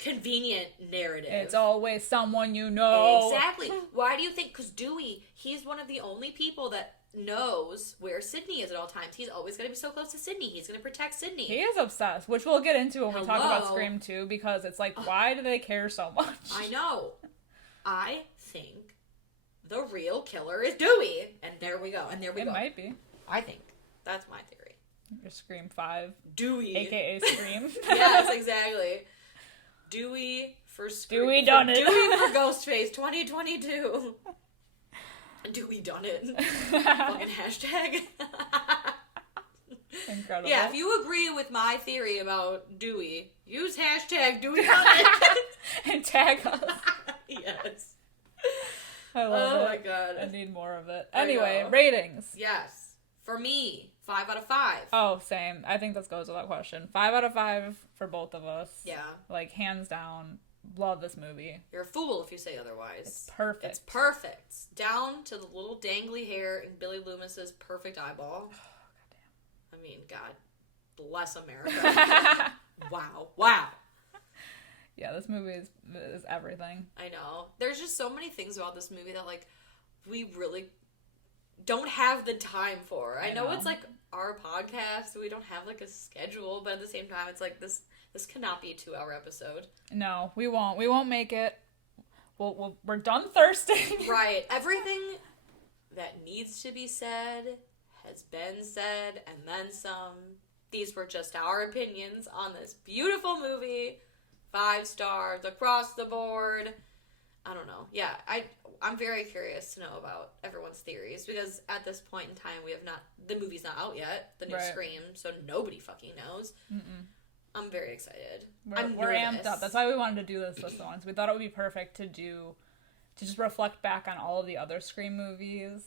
Convenient narrative. It's always someone you know. Exactly. Why do you think? Because Dewey, he's one of the only people that knows where Sydney is at all times. He's always going to be so close to Sydney. He's going to protect Sydney. He is obsessed, which we'll get into when we talk about Scream 2, because it's like, why do they care so much? I know. I think the real killer is Dewey. And there we go. It might be. I think. That's my theory. Your Scream 5. Dewey. AKA Scream. Yes, exactly. Dewey for Scream. Dewey done it. Dewey for Ghostface 2022. Dewey done it. Fucking hashtag. Incredible. Yeah, if you agree with my theory about Dewey, use hashtag Dewey done it. And tag us. Yes. I love it. Oh my god. I need more of it. Anyway, ratings. Yes. For me, 5 out of 5. Oh, same. I think this goes without question. 5 out of 5 for both of us. Yeah. Like, hands down. Love this movie. You're a fool if you say otherwise. It's perfect. It's perfect. Down to the little dangly hair in Billy Loomis's perfect eyeball. Oh, I mean, God bless America. Wow. Yeah, this movie is everything. I know. There's just so many things about this movie that, like, we really don't have the time for. I know it's, like, our podcast. We don't have, like, a schedule, but at the same time, it's like, this cannot be a 2-hour episode. No, we won't. We won't make it. We're done thirsting. Right. Everything that needs to be said has been said, and then some. These were just our opinions on this beautiful movie. 5 stars across the board. I don't know. Yeah, I'm very curious to know about everyone's theories, because at this point in time, the movie's not out yet, the new Scream, so nobody fucking knows. Mm-mm. I'm very excited. We're amped up. That's why we wanted to do this once. We thought it would be perfect to just reflect back on all of the other Scream movies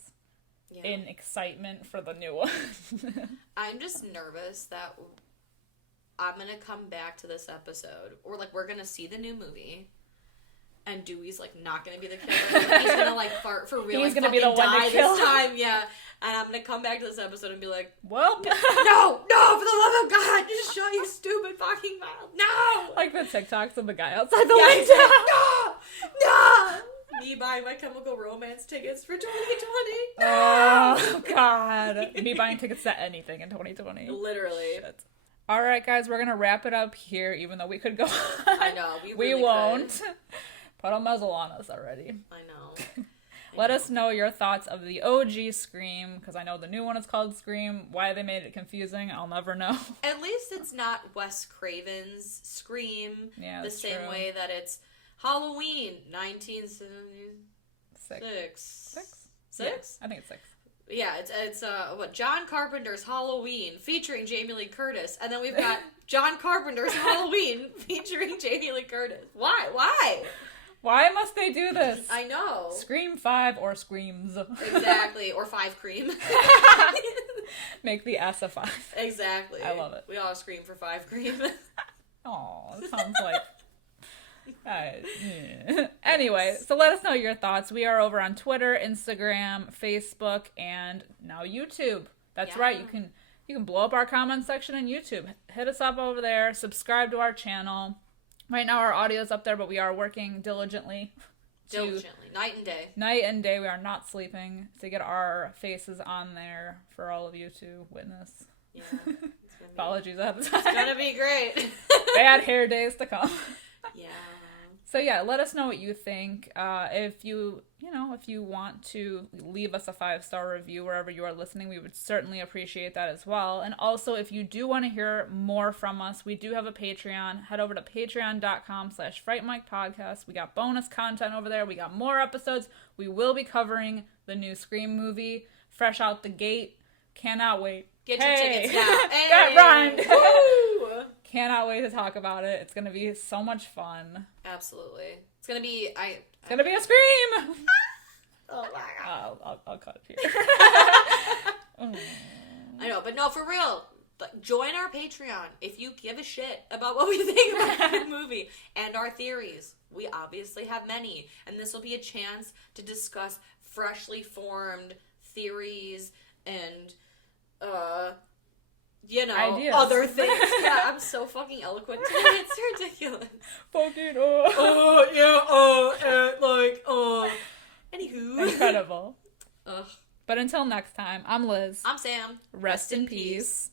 in excitement for the new one. I'm just nervous that I'm going to come back to this episode, or, like, we're going to see the new movie, and Dewey's, like, not going to be the killer. Like, he's going to, like, fart for real. He's like, going to be the one die to kill. this time, yeah. And I'm going to come back to this episode and be like, well, no, for the love of God, just shut your stupid fucking mouth. No! Like the TikToks of the guy outside the window. window. No! Me buying My Chemical Romance tickets for 2020. No! Oh, God. Me buying tickets to anything in 2020. Literally. Shit. All right, guys, we're going to wrap it up here, even though we could go on. I know. We won't. Could. Put a muzzle on us already. I know. Let us know your thoughts of the OG Scream, because I know the new one is called Scream. Why they made it confusing, I'll never know. At least it's not Wes Craven's Scream the same true. way that it's Halloween 1976. Six? Yeah, I think it's 6. Yeah, it's John Carpenter's Halloween featuring Jamie Lee Curtis, and then we've got John Carpenter's Halloween featuring Jamie Lee Curtis. Why? Why must they do this? I know. Scream 5 or Screams. Exactly, or 5 Cream. Make the S a 5. Exactly. I love it. We all scream for 5 Cream. Aw, it sounds like... Anyway, so let us know your thoughts. We are over on Twitter, Instagram, Facebook, and now YouTube. That's right. You can blow up our comment section on YouTube. Hit us up over there. Subscribe to our channel. Right now our audio is up there, but we are working diligently. Night and day. Night and day. We are not sleeping to get our faces on there for all of you to witness. Yeah. Apologies ahead of time. It's gonna be great. Bad hair days to come. Yeah. So yeah, let us know what you think. If you want to leave us a 5-star review wherever you are listening, we would certainly appreciate that as well. And also, if you do want to hear more from us, we do have a Patreon. Head over to patreon.com/FrightMikePodcast. We got bonus content over there. We got more episodes. We will be covering the new Scream movie, fresh out the gate. Cannot wait. Get your tickets now. Hey. That rhymed. Woo! Cannot wait to talk about it. It's going to be so much fun. Absolutely. It's going to be... It's going to be a Scream! Oh my God. I'll cut it here. I know, but no, for real. Join our Patreon if you give a shit about what we think about the movie and our theories. We obviously have many, and this will be a chance to discuss freshly formed theories and, ideas. Other things. Yeah, I'm so fucking eloquent today. It's ridiculous. Fucking, Anywho. Incredible. Ugh. But until next time, I'm Liz. I'm Sam. Rest in peace.